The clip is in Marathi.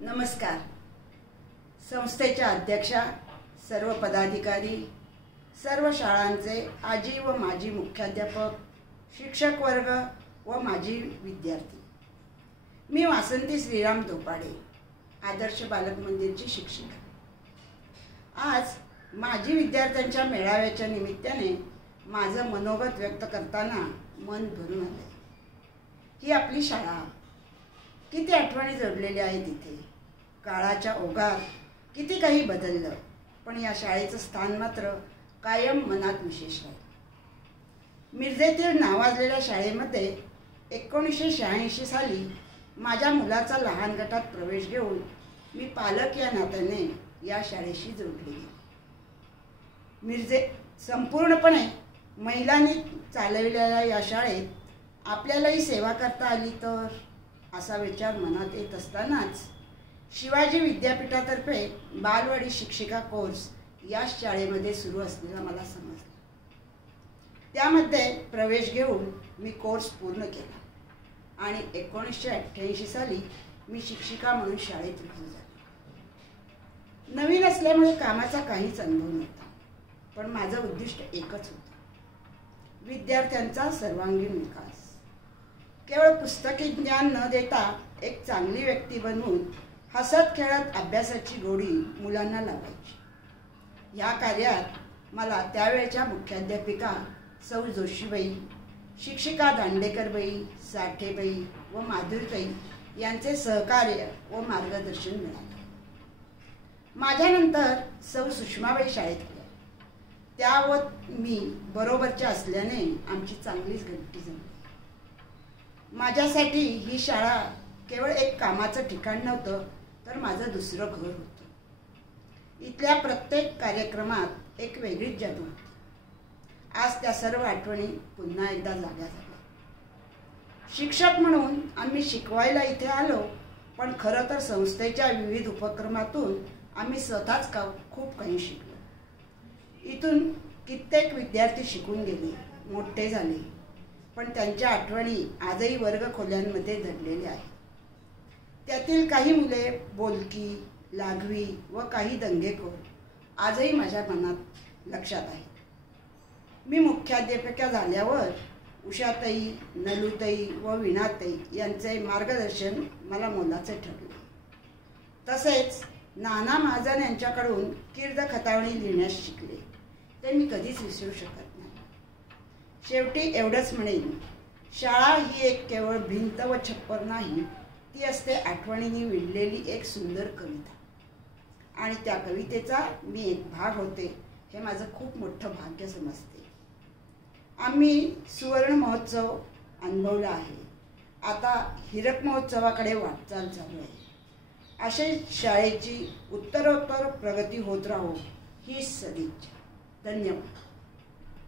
नमस्कार। संस्थेच्या अध्यक्षा, सर्व पदाधिकारी, सर्व शाळांचे आजी व माजी मुख्याध्यापक, शिक्षक वर्ग व माजी विद्यार्थी, मी वासंती श्रीराम धोपाडे, आदर्श बालक मंदिरची शिक्षिका। आज माजी विद्यार्थ्यांच्या मेळाव्याच्या निमित्ताने माझं मनोगत व्यक्त करताना मन भरून आले। ही आपली शाळा, किती आठवणी जोडलेल्या आहेत इथे। काळाच्या ओघात किती काही बदललं, पण या शाळेचं स्थान मात्र कायम मनात विशेष आहे। मिरजेतील नावाजलेल्या शाळेमध्ये 1986 साली माझ्या मुलाचा लहान गटात प्रवेश घेऊन मी पालक या नात्याने या शाळेशी जोडली। मिरजे संपूर्णपणे महिलांनी चालविलेल्या या शाळेत आपल्यालाही सेवा करता आली तर, असा विचार मनात येत असतानाच शिवाजी विद्यापीठातर्फे बालवाडी शिक्षिका कोर्स या शाळेमध्ये सुरू असलेला मला समजला। त्यामध्ये प्रवेश घेऊन मी कोर्स पूर्ण केला आणि 1988 साली मी शिक्षिका म्हणून शाळेत रुजू झाले। नवीन असल्यामुळे कामाचा काहीच अनुभव नव्हता, पण माझं उद्दिष्ट एकच होतं, विद्यार्थ्यांचा सर्वांगीण विकास। केवळ पुस्तकी ज्ञान न देता एक चांगली व्यक्ती बनवून हसत खेळत अभ्यासाची गोडी मुलांना लावायची। या कार्यात मला त्यावेळच्या मुख्याध्यापिका सौ जोशीबाई, शिक्षिका दांडेकरबाई, साठेबाई व माधुरीताई यांचे सहकार्य व मार्गदर्शन मिळाले। माझ्यानंतर सौ सुषमाबाई शाळेत गेल्या। त्या व मी बरोबरच्या असल्याने आमची चांगलीच गट्टी जमली। माझ्यासाठी ही शाळा केवळ एक कामाचं ठिकाण नव्हतं, तर माझं दुसरं घर होतं। इथल्या प्रत्येक कार्यक्रमात एक वेगळीच जादू होती। आज त्या सर्व आठवणी पुन्हा एकदा जाग्या झाल्या। शिक्षक म्हणून आम्ही शिकवायला इथे आलो, पण खरं तर संस्थेच्या विविध उपक्रमातून आम्ही स्वतःच खूप काही शिकलो। इथून कित्येक विद्यार्थी शिकून गेले, मोठे झाले, पण त्यांच्या आठवणी आजही वर्गखोल्यांमध्ये दडलेल्या आहेत। त्यातील काही मुले बोलकी, लागवी व काही दंगेखोर आजही माझ्या मनात लक्षात आहेत। मी मुख्याध्यापिका झाल्यावर उषाताई, नलूताई व वीणाताई यांचे मार्गदर्शन मला मोलाचे ठरले। तसेच नाना महाजन यांच्याकडून कीर्द खतावणी लिहिण्यास शिकले, ते मी कधीच विसरू शकत नाही। शेवटी एवढंच म्हणेन, शाळा ही एक केवळ भिंत व छप्पर नाही, ती असते आठवणींनी विणलेली एक सुंदर कविता, आणि त्या कवितेचा मी एक भाग होते हे माझं खूप मोठं भाग्य समजते। आम्ही सुवर्ण महोत्सव अनुभवला आहे, आता हीरक महोत्सवाकडे वाटचाल चालू आहे। असे शाळेची उत्तरोत्तर प्रगती होत राहो हीच सदिच्छा। धन्यवाद।